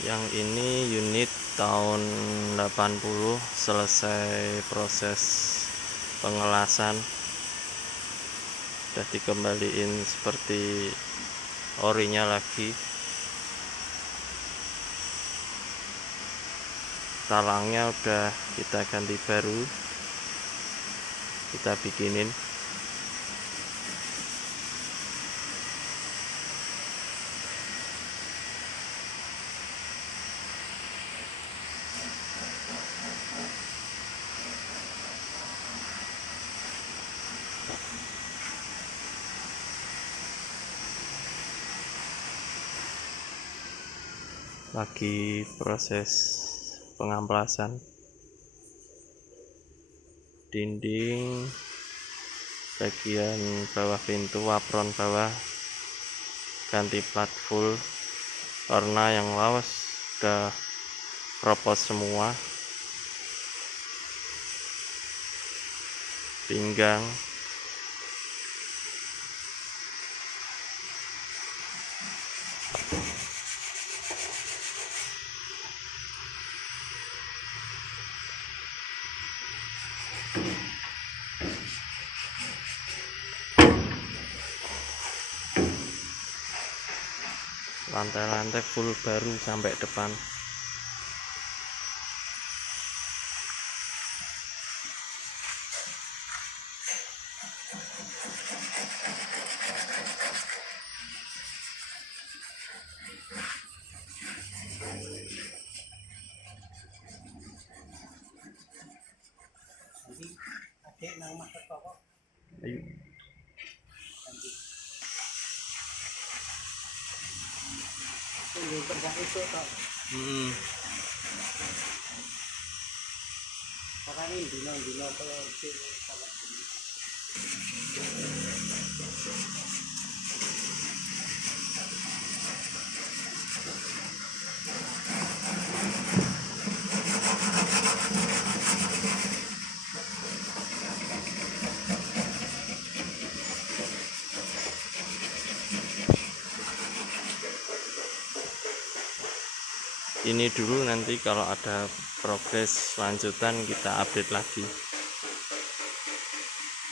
Yang ini unit tahun 80 selesai proses pengelasan, udah dikembaliin seperti orinya lagi. Talangnya udah kita ganti baru, kita bikinin. Lagi proses pengamplasan dinding bagian bawah pintu, apron bawah ganti plat full karena yang lawas udah ropos semua. Pinggang lantai-lantai full baru sampai depan. Ayo. Ini dulu, nanti kalau ada progres lanjutan kita update lagi.